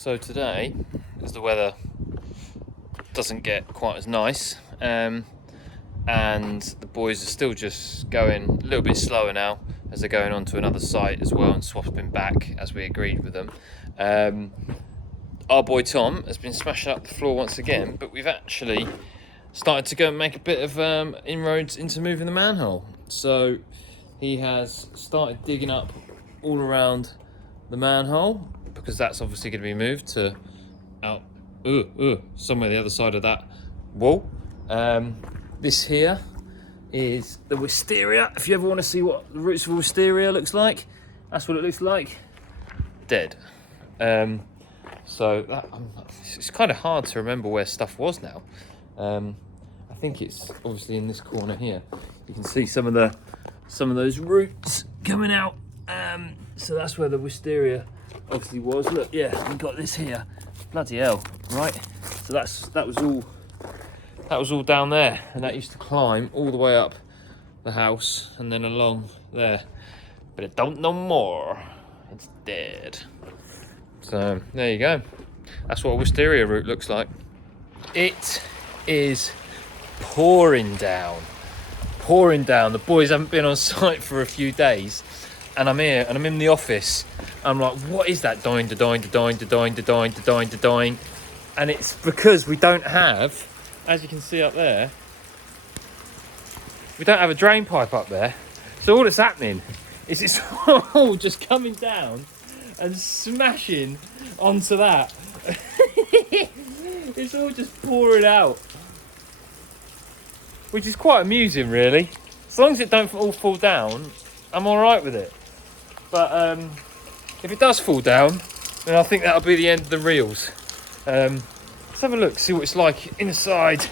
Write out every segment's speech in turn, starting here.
So today, as the weather doesn't get quite as nice, and the boys are still just going a little bit slower now as they're going on to another site as well and swapping back as we agreed with them. Our boy Tom has been smashing up the floor once again, but we've actually started to go and make a bit of inroads into moving the manhole. So he has started digging up all around the manhole, because that's obviously going to be moved to out somewhere the other side of that wall. This here is the wisteria. If you ever want to see what the roots of a wisteria looks like, that's what it looks like. Dead. So that it's kind of hard to remember where stuff was now. I think it's obviously in this corner here. You can see some of those roots coming out. So that's where the wisteria obviously was. Look, yeah, we've got this here. Bloody hell, right? So that was all down there, and that used to climb all the way up the house and then along there. But it don't no more. It's dead. So there you go. That's what a wisteria root looks like. It is pouring down. The boys haven't been on site for a few days, and I'm here and I'm in the office. I'm like, what is that dying? And it's because we don't have, as you can see up there, we don't have a drain pipe up there. So all that's happening is it's all just coming down and smashing onto that. It's all just pouring out, which is quite amusing, really. As long as it don't all fall down, I'm all right with it. But if it does fall down, then I think that'll be the end of the reels. Let's have a look, see what it's like inside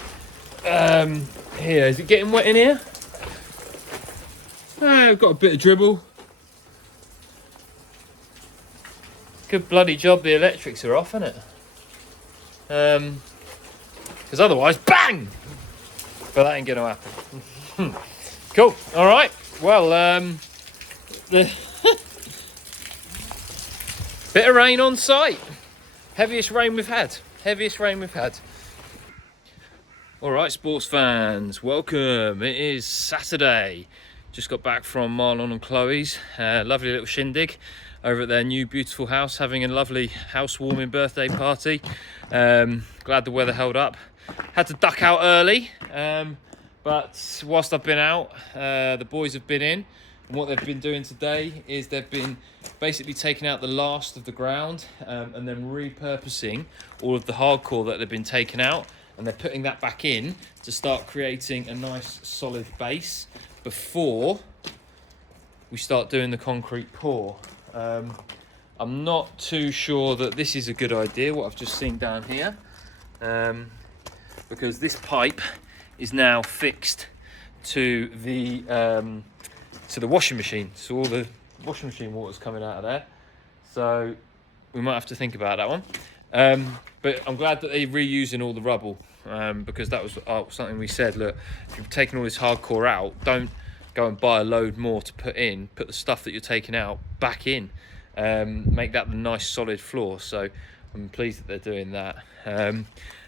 here. Is it getting wet in here? We've got a bit of dribble. Good bloody job the electrics are off, isn't it? Because otherwise, bang! But that ain't going to happen. Cool, all right. Well, the bit of rain on site. Heaviest rain we've had. All right, sports fans, welcome. It is Saturday. Just got back from Marlon and Chloe's lovely little shindig over at their new beautiful house, having a lovely housewarming birthday party. Glad the weather held up. Had to duck out early, but whilst I've been out, the boys have been in. And what they've been doing today is they've been basically taking out the last of the ground and then repurposing all of the hardcore that they've been taken out, and they're putting that back in to start creating a nice solid base before we start doing the concrete pour. I'm not too sure that this is a good idea, what I've just seen down here, because this pipe is now fixed to the washing machine, so all the washing machine water's coming out of there, so we might have to think about that one. But I'm glad that they're reusing all the rubble, because that was something we said, look, if you're taking all this hardcore out, don't go and buy a load more to put in. Put the stuff that you're taking out back in, make that the nice solid floor. So I'm pleased that they're doing that. And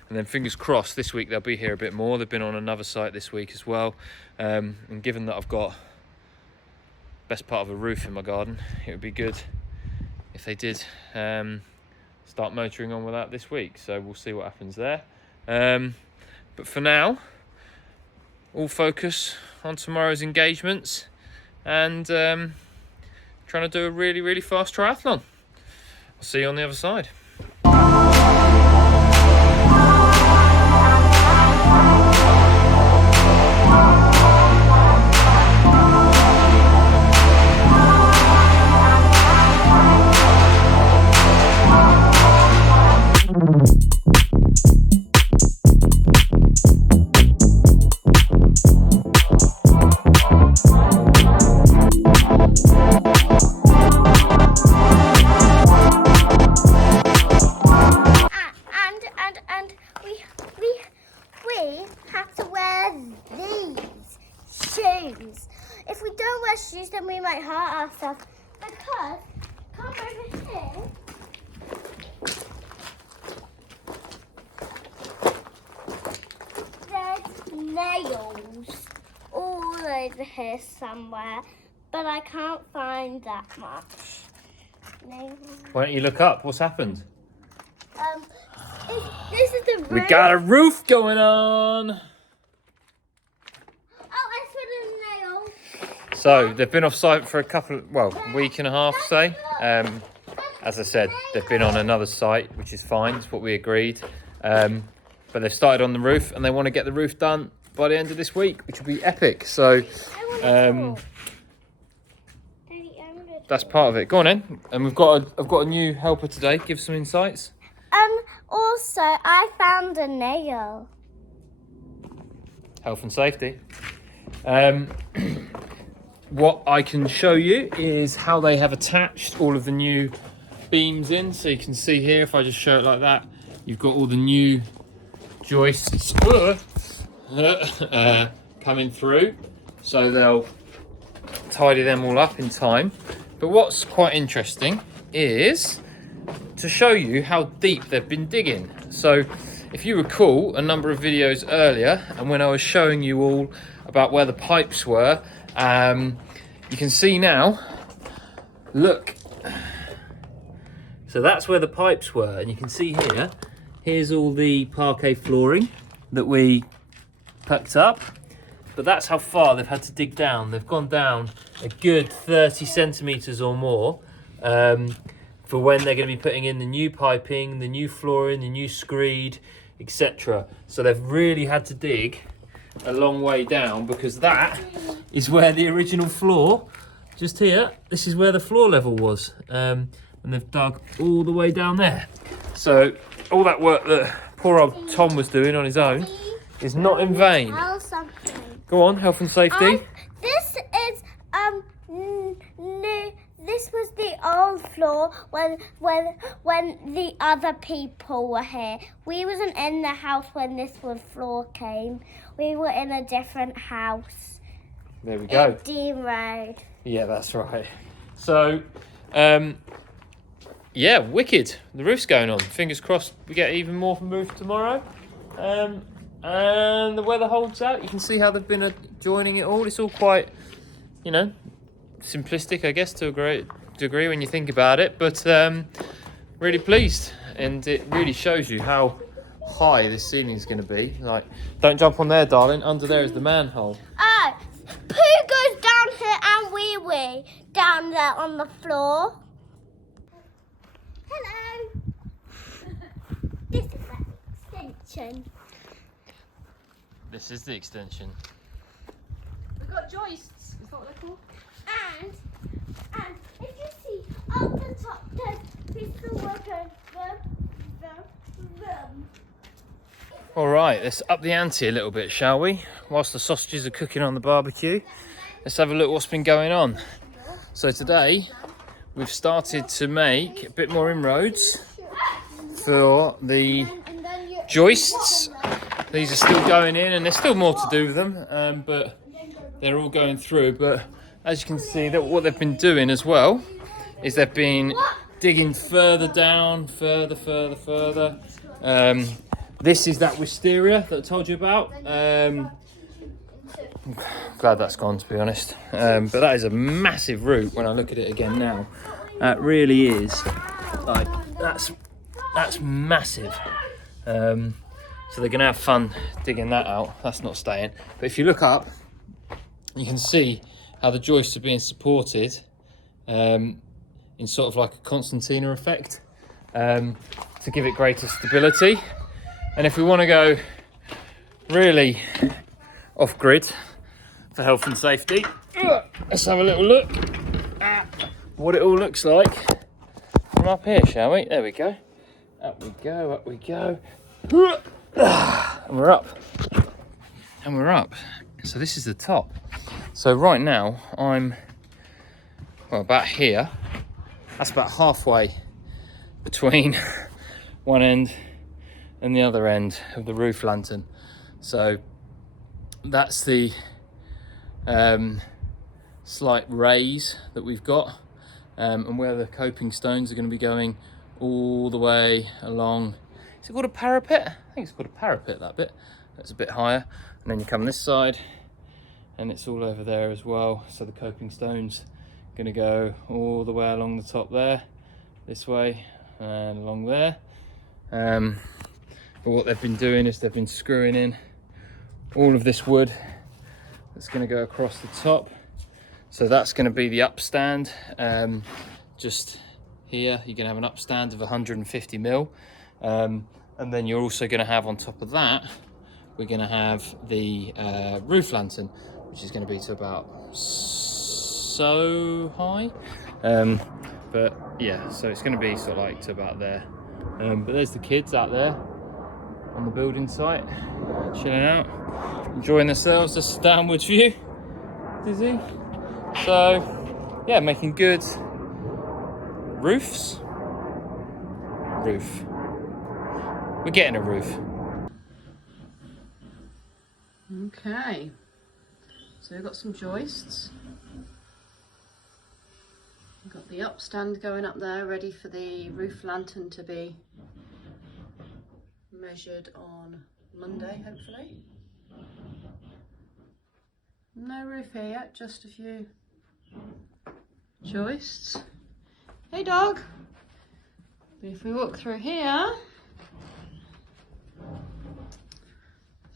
then fingers crossed this week they'll be here a bit more. They've been on another site this week as well, and given that I've got best part of a roof in my garden, it would be good if they did start motoring on with that this week. So we'll see what happens there. But for now, all focus on tomorrow's engagements and trying to do a really, really fast triathlon. I'll see you on the other side. We have to wear these shoes. If we don't wear shoes, then we might hurt ourselves. Because, come over here. is here somewhere, but I can't find that much. No. Why don't you look up? What's happened? This is the roof. We got a roof going on. Oh, I saw the nail. So they've been off site for a week and a half, say. As I said, they've been on another site, which is fine. It's what we agreed. But they've started on the roof, and they want to get the roof done by the end of this week, which will be epic. So that's part of it. Go on in. And I've got a new helper today. Give some insights. Also, I found a nail. Health and safety. What I can show you is how they have attached all of the new beams in. So you can see here, if I just show it like that, you've got all the new joists coming through. So they'll tidy them all up in time. But what's quite interesting is to show you how deep they've been digging. So if you recall a number of videos earlier, and when I was showing you all about where the pipes were, you can see now, look. So that's where the pipes were, and you can see here, here's all the parquet flooring that we packed up. But that's how far they've had to dig down. They've gone down a good 30 centimetres or more for when they're going to be putting in the new piping, the new flooring, the new screed, etc. So they've really had to dig a long way down, because that is where the original floor, just here, this is where the floor level was. And they've dug all the way down there. So all that work that poor old Tom was doing on his own is not in vain. Go on, health and safety. This is this was the old floor when the other people were here. We wasn't in the house when this floor came. We were in a different house. There we go. Dean Road. Yeah, that's right. So, yeah, wicked. The roof's going on. Fingers crossed we get even more from the roof tomorrow. And the weather holds out. You can see how they've been joining it all. It's all quite, simplistic, I guess, to a great degree when you think about it. But really pleased. And it really shows you how high this ceiling is going to be. Like, don't jump on there, darling. Under there is the manhole. Oh, Pooh goes down here and wee wee down there on the floor. Hello. This is the extension. This is the extension. We've got joists. Is that what they're called? And if you see up the top, there's piece of water. All right, let's up the ante a little bit, shall we? Whilst the sausages are cooking on the barbecue, let's have a look what's been going on. So today, we've started to make a bit more inroads for the joists. These are still going in, and there's still more to do with them, but they're all going through. But as you can see, that what they've been doing as well is they've been digging further down, further. This is that wisteria that I told you about. I'm glad that's gone, to be honest. But that is a massive root when I look at it again now. That really is. Like, that's massive. So they're going to have fun digging that out. That's not staying. But if you look up, you can see how the joists are being supported in sort of like a concertina effect to give it greater stability. And if we want to go really off-grid for health and safety, let's have a little look at what it all looks like from up here, shall we? There we go. Up we go. And we're up. So this is the top. So right now I'm about here. That's about halfway between one end and the other end of the roof lantern. So that's the slight raise that we've got, and where the coping stones are going to be going all the way along. Is it called a parapet? I think it's called a parapet, that bit. That's a bit higher. And then you come this side, and it's all over there as well. So the coping stone's going to go all the way along the top there, this way, and along there. But what they've been doing is they've been screwing in all of this wood that's going to go across the top. So that's going to be the upstand. Just here you're going to have an upstand of 150 mil, and then you're also going to have on top of that, we're going to have the roof lantern, which is going to be to about so high, but yeah, so it's going to be sort of like to about there. But there's the kids out there on the building site, chilling out, enjoying themselves. This downwards view, Dizzy. So yeah, making good roofs. Roof. We're getting a roof. Okay, so we've got some joists. We've got the upstand going up there, ready for the roof lantern to be measured on Monday, hopefully. No roof here yet, just a few joists. Hey dog! If we walk through here,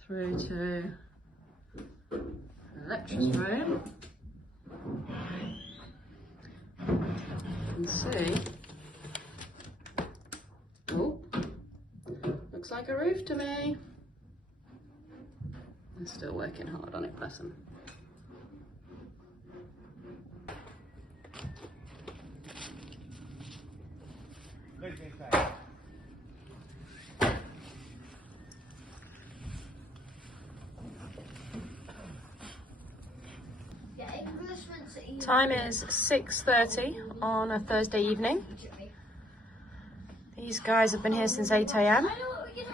through to Electra's room, you can see, oh, looks like a roof to me. They're still working hard on it, bless them. Time is 6:30 on a Thursday evening. These guys have been here since 8 AM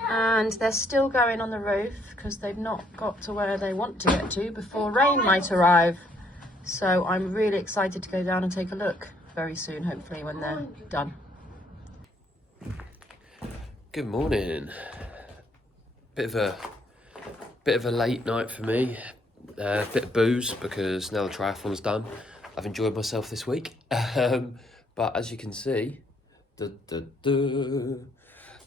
and they're still going on the roof because they've not got to where they want to get to before rain might arrive. So I'm really excited to go down and take a look very soon, hopefully when they're done. Good morning. Bit of a late night for me. Bit of booze because now the triathlon's done. I've enjoyed myself this week. But as you can see, the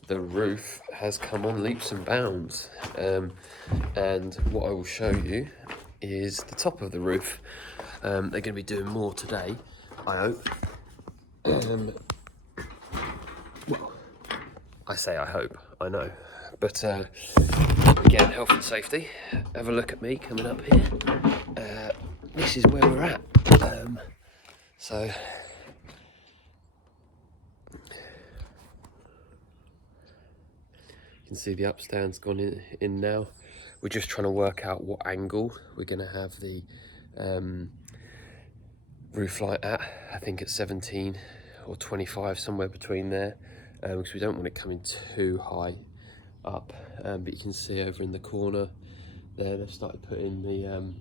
roof has come on leaps and bounds. And what I will show you is the top of the roof. They're going to be doing more today, I hope. Well, I say I hope, I know. But again, health and safety. Have a look at me coming up here. This is where we're at. So you can see the upstand's gone in now. We're just trying to work out what angle we're going to have the roof light at. I think it's 17 or 25, somewhere between there, because we don't want it coming too high up. But you can see over in the corner there, they've started putting the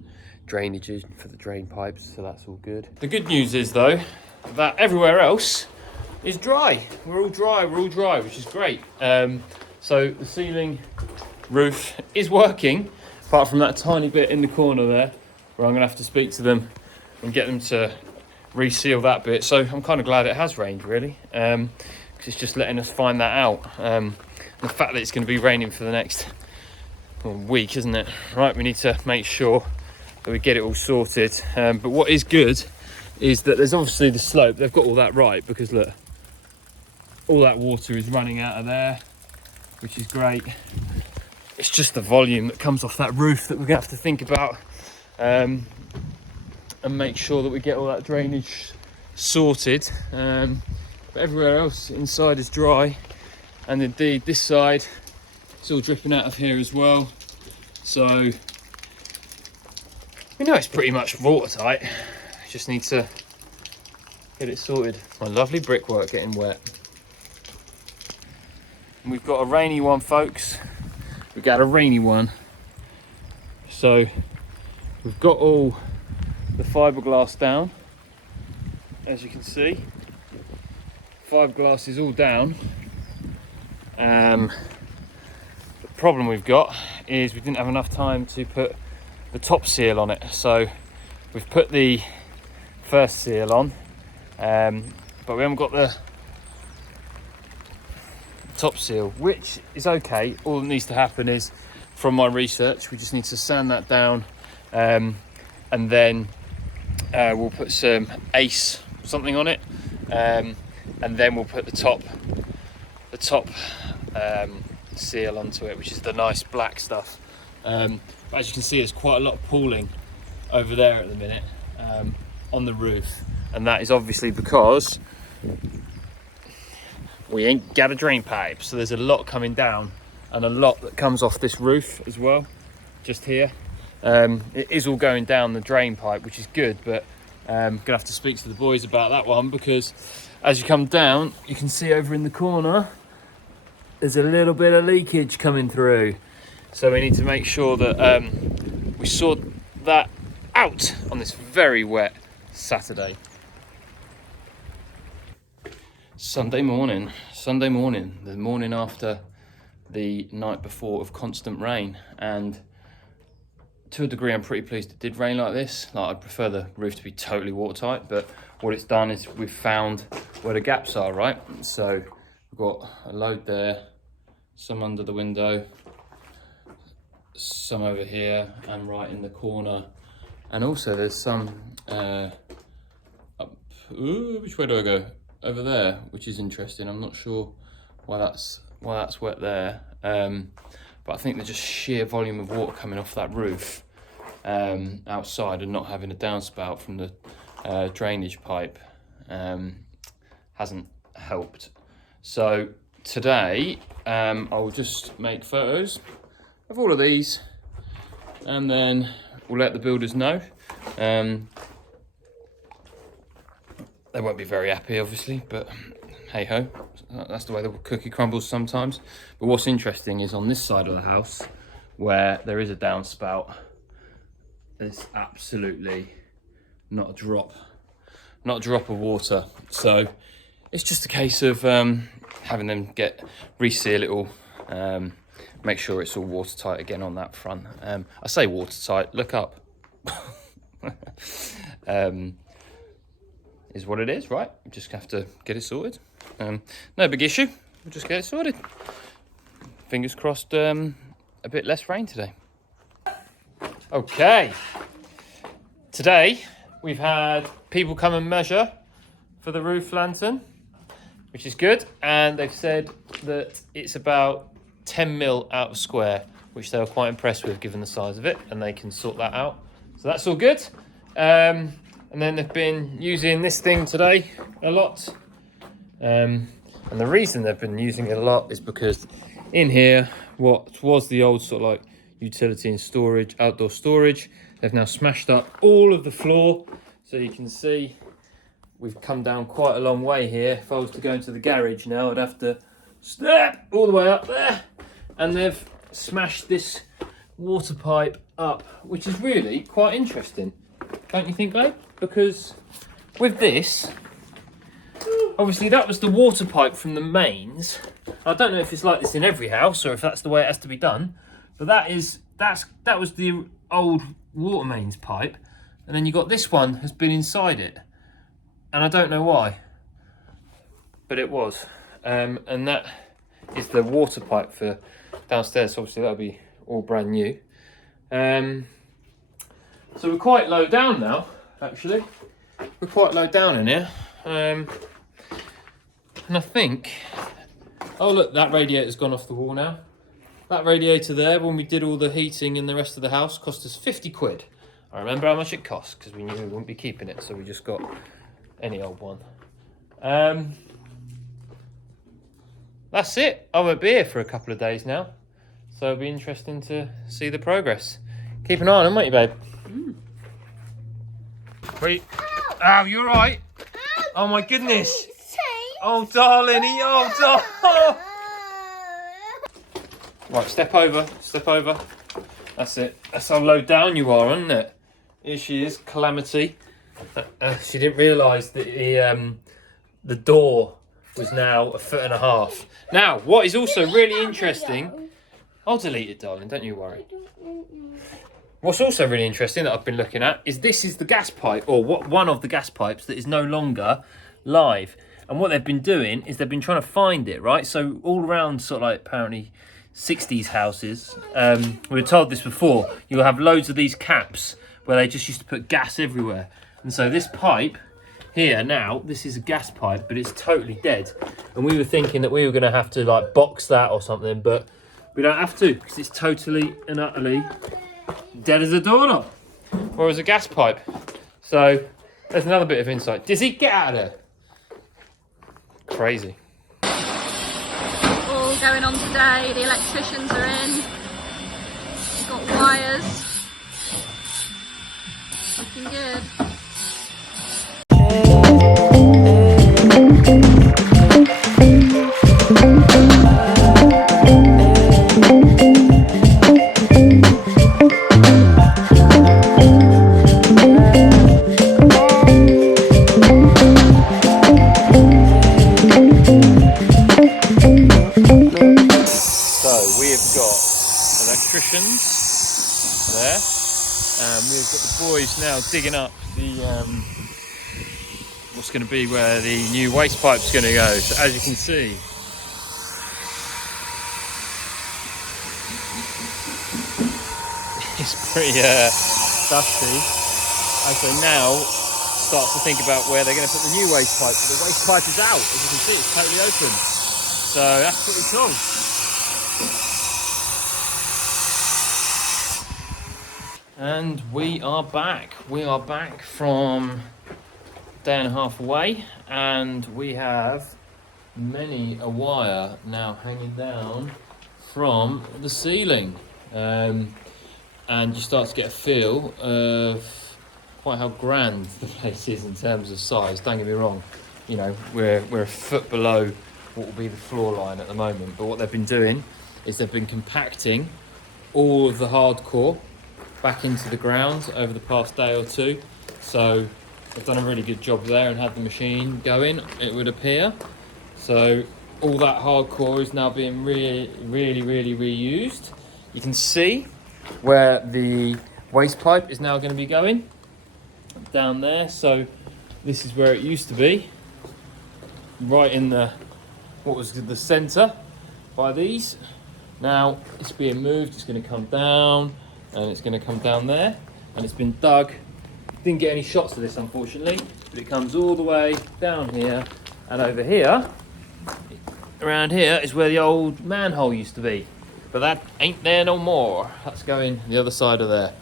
drainages for the drain pipes, so that's all good. The good news is though that everywhere else is dry. We're all dry, which is great. So the ceiling roof is working, apart from that tiny bit in the corner there, where I'm gonna have to speak to them and get them to reseal that bit. So I'm kind of glad it has rained, really, because it's just letting us find that out. The fact that it's going to be raining for the next week, isn't it? Right, we need to make sure that we get it all sorted. But what is good is that there's obviously the slope. They've got all that right, because look, all that water is running out of there, which is great. It's just the volume that comes off that roof that we're going to have to think about, and make sure that we get all that drainage sorted. But everywhere else inside is dry, and indeed this side it's all dripping out of here as well. So we know it's pretty much watertight. Just need to get it sorted. My lovely brickwork getting wet. And we've got a rainy one, folks. We've got a rainy one. So we've got all the fiberglass down, as you can see. Fiberglass is all down. The problem we've got is we didn't have enough time to put the top seal on it. So we've put the first seal on, but we haven't got the top seal, which is okay. All that needs to happen is, from my research, we just need to sand that down, and then we'll put some Ace something on it, and then we'll put the top seal onto it, which is the nice black stuff. But as you can see, there's quite a lot of pooling over there at the minute, on the roof, and that is obviously because we ain't got a drain pipe. So there's a lot coming down, and a lot that comes off this roof as well, just here. It is all going down the drain pipe, which is good, but gonna have to speak to the boys about that one, because as you come down, you can see over in the corner there's a little bit of leakage coming through. So we need to make sure that we sort that out on this very wet Saturday. Sunday morning, the morning after the night before of constant rain, and to a degree I'm pretty pleased it did rain like this. Like, I'd prefer the roof to be totally watertight, but what it's done is we've found where the gaps are, right? So we've got a load there, some under the window, some over here, and right in the corner, and also there's some up, which way do I go? Over there, which is interesting. I'm not sure why that's wet there, but I think there's just sheer volume of water coming off that roof outside, and not having a downspout from the drainage pipe hasn't helped. So today I will just make photos of all of these, and then we'll let the builders know. They won't be very happy, obviously, but hey ho, that's the way the cookie crumbles sometimes. But what's interesting is on this side of the house, where there is a downspout, there's absolutely not a drop of water. So it's just a case of having them reseal it all, make sure it's all watertight again on that front. I say watertight, look up. Is what it is, right? We just have to get it sorted. No big issue, we'll just get it sorted. Fingers crossed, a bit less rain today. Okay, today we've had people come and measure for the roof lantern, which is good, and they've said that it's about 10 mil out of square, which they were quite impressed with given the size of it, and they can sort that out. So that's all good. And then they've been using this thing today a lot. And the reason they've been using it a lot is because in here, what was the old sort of like utility and storage, outdoor storage, they've now smashed up all of the floor. So you can see we've come down quite a long way here. If I was to go into the garage now, I'd have to step all the way up there. And they've smashed this water pipe up, which is really quite interesting. Don't you think, babe? Because with this, obviously that was the water pipe from the mains. I don't know if it's like this in every house or if that's the way it has to be done, but that was the old water mains pipe, and then you got this one has been inside it, and I don't know why, but it was, and that is the water pipe for downstairs. So obviously that'll be all brand new. So we're quite low down now, actually. We're quite low down in here. And I think, oh look, that radiator's gone off the wall now. That radiator there, when we did all the heating in the rest of the house, cost us 50 quid. I remember how much it cost, because we knew we wouldn't be keeping it, so we just got any old one. That's it. I won't be here for a couple of days now, so it'll be interesting to see the progress. Keep an eye on them, won't you, babe? Wait. Oh, you're right. Oh my goodness. Oh darling, oh. Right, step over. That's it. That's how low down you are, isn't it? Here she is, Calamity. She didn't realise that the door was now 1.5 feet. Now, what is also really interesting, I'll delete it, darling, don't you worry. What's also really interesting that I've been looking at is this is the gas pipe, or one of the gas pipes that is no longer live. And what they've been doing is they've been trying to find it, right? So all around sort of like apparently 60s houses, we were told this before, you'll have loads of these caps where they just used to put gas everywhere. And so this pipe here now, this is a gas pipe, but it's totally dead. And we were thinking that we were going to have to like box that or something, but we don't have to because it's totally and utterly dead as a doorknob, or as a gas pipe. So there's another bit of insight. Dizzy, get out of there. Crazy. All going on today. The electricians are in. We've got wires. Looking good. There, we've got the boys now digging up the what's going to be where the new waste pipe's going to go. So as you can see, it's pretty dusty as they now start to think about where they're going to put the new waste pipe. So the waste pipe is out, as you can see, it's totally open. So that's pretty cool. And we are back. We are back from a day and a half away, and we have many a wire now hanging down from the ceiling. And you start to get a feel of quite how grand the place is in terms of size. Don't get me wrong, you know, we're a foot below what will be the floor line at the moment, but what they've been doing is they've been compacting all of the hardcore back into the ground over the past day or two. So they've done a really good job there and had the machine going, it would appear. So all that hardcore is now being really reused. You can see where the waste pipe is now going to be going down there. So this is where it used to be, right in what was the centre by these. Now it's being moved, it's going to come down, and it's going to come down there, and it's been dug. Didn't get any shots of this unfortunately, but it comes all the way down here, and over here, around here is where the old manhole used to be, but that ain't there no more. That's going the other side of there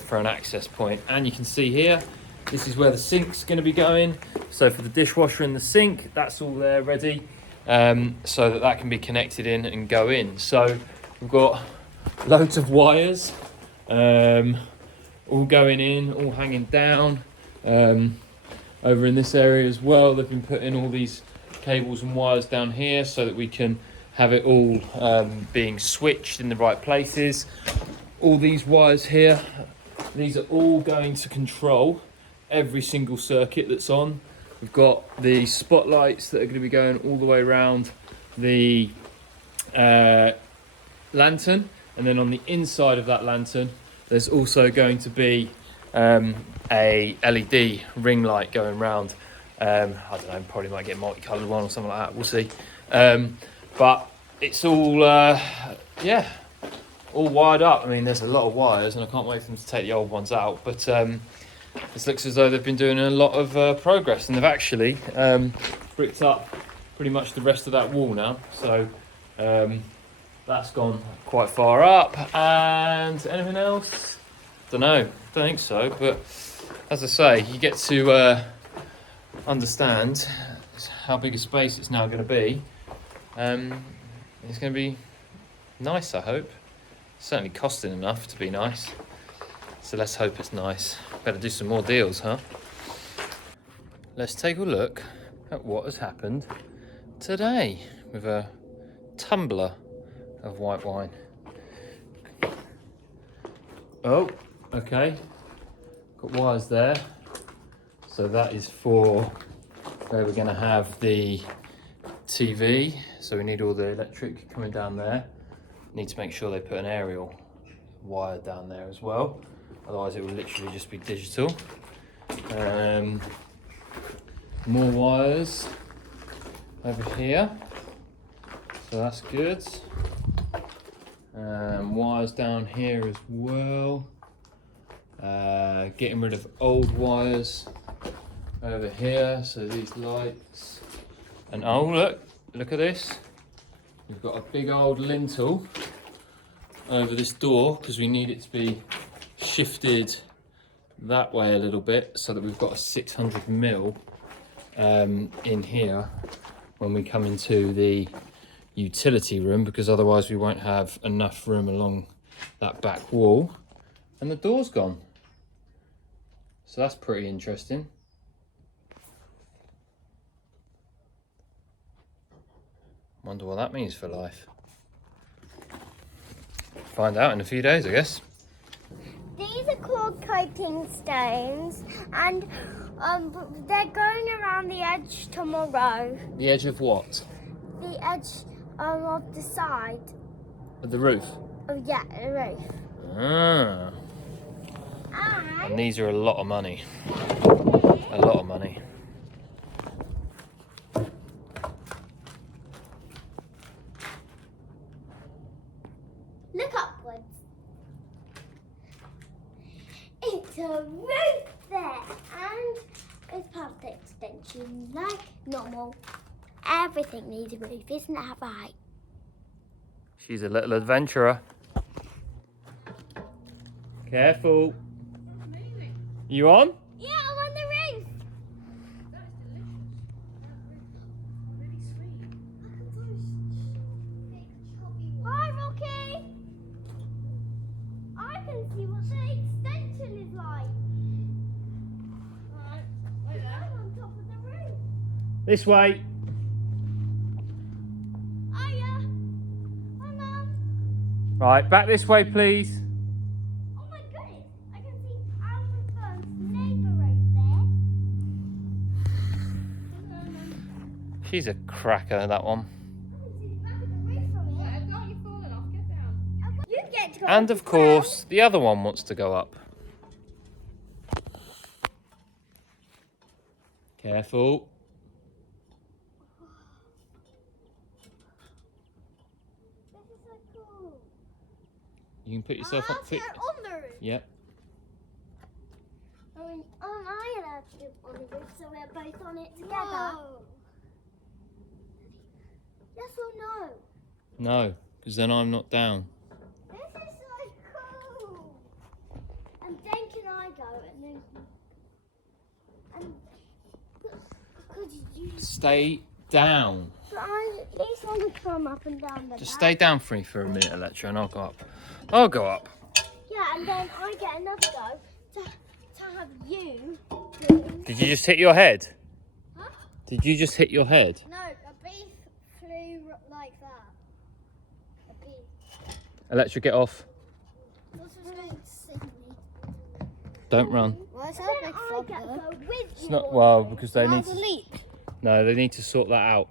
for an access point. And you can see here, this is where the sink's going to be going. So for the dishwasher and the sink, that's all there ready, so that can be connected in and go in. So we've got loads of wires, all going in, all hanging down. Over in this area as well, they've been putting all these cables and wires down here so that we can have it all being switched in the right places. All these wires here, these are all going to control every single circuit that's on. We've got the spotlights that are going to be going all the way around the lantern. And then on the inside of that lantern, there's also going to be a LED ring light going round. I don't know, probably might get a multicoloured one or something like that, we'll see. But it's all, all wired up. I mean, there's a lot of wires, and I can't wait for them to take the old ones out. But this looks as though they've been doing a lot of progress, and they've actually bricked up pretty much the rest of that wall now. So that's gone quite far up. And anything else? Don't know. Don't think so. But as I say, you get to understand how big a space it's now going to be. It's going to be nice, I hope. It's certainly costing enough to be nice. So let's hope it's nice. Better do some more deals, huh? Let's take a look at what has happened today with a tumbler of white wine. Oh, okay. Got wires there. So that is for where we're going to have the TV. So we need all the electric coming down there. Need to make sure they put an aerial wire down there as well. Otherwise it will literally just be digital. More wires over here. So that's good. Wires down here as well. Getting rid of old wires over here. So these lights. And oh look at this. We've got a big old lintel over this door because we need it to be shifted that way a little bit so that we've got a 600mm in here when we come into the utility room, because otherwise we won't have enough room along that back wall. And the door's gone. So that's pretty interesting. Wonder what that means for life. Find out in a few days, I guess. These are called coping stones, and they're going around the edge tomorrow. The edge of what? The edge of the side. Of the roof? Oh yeah, the roof. Ah. And And these are a lot of money. A lot of money. look upwards. It's a roof there, and it's past the extension like normal. Everything needs a roof, isn't that right? She's a little adventurer. Careful. You on? Yeah, I'm on the roof. Hi, Rocky. I can see what the extension is like. I'm on top of the roof. This way. Hiya. Hi, Mum. Right, back this way, please. Oh my goodness, I can see Alpha's neighbour right there. She's a cracker, that one. I can see the back of the roof from here. Don't you falling off? Get down. You get to go And up of as well. course, the other one wants to go up. Careful. This is so cool. You can put yourself up. I'll get on the roof. Yep. I mean, am I allowed to get on the roof so we're both on it together? No. Yes or no? No, because then I'm not down. This is so cool. And then can I go and then could you? Stay down. But I at least want to come up and down the Just back. stay down for me for a minute, Electra, and I'll go up. I'll go up. Yeah, and then I get another go to have you do. Did you just hit your head? Huh? Did you just hit your head? No, a bee flew like that. A bee. Electra, get off. What's going to sing me? Don't run. Why is that big frog get to go with It's you? not well because they need to. leap. No, they need to sort that out.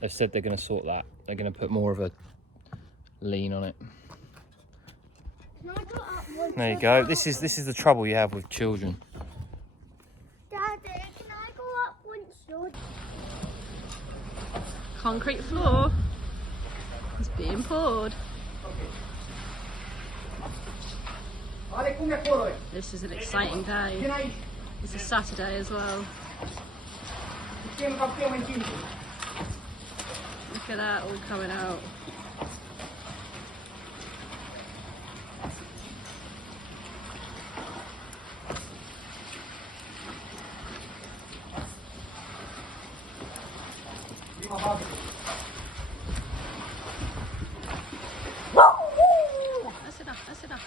They've said they're going to sort that. They're going to put more of a lean on it. Can I go up one There you foot go. up? This is the trouble you have with children. Daddy, can I go up once you're... Concrete floor is being poured. This is an exciting day. It's a Saturday as well. Look at that all coming out.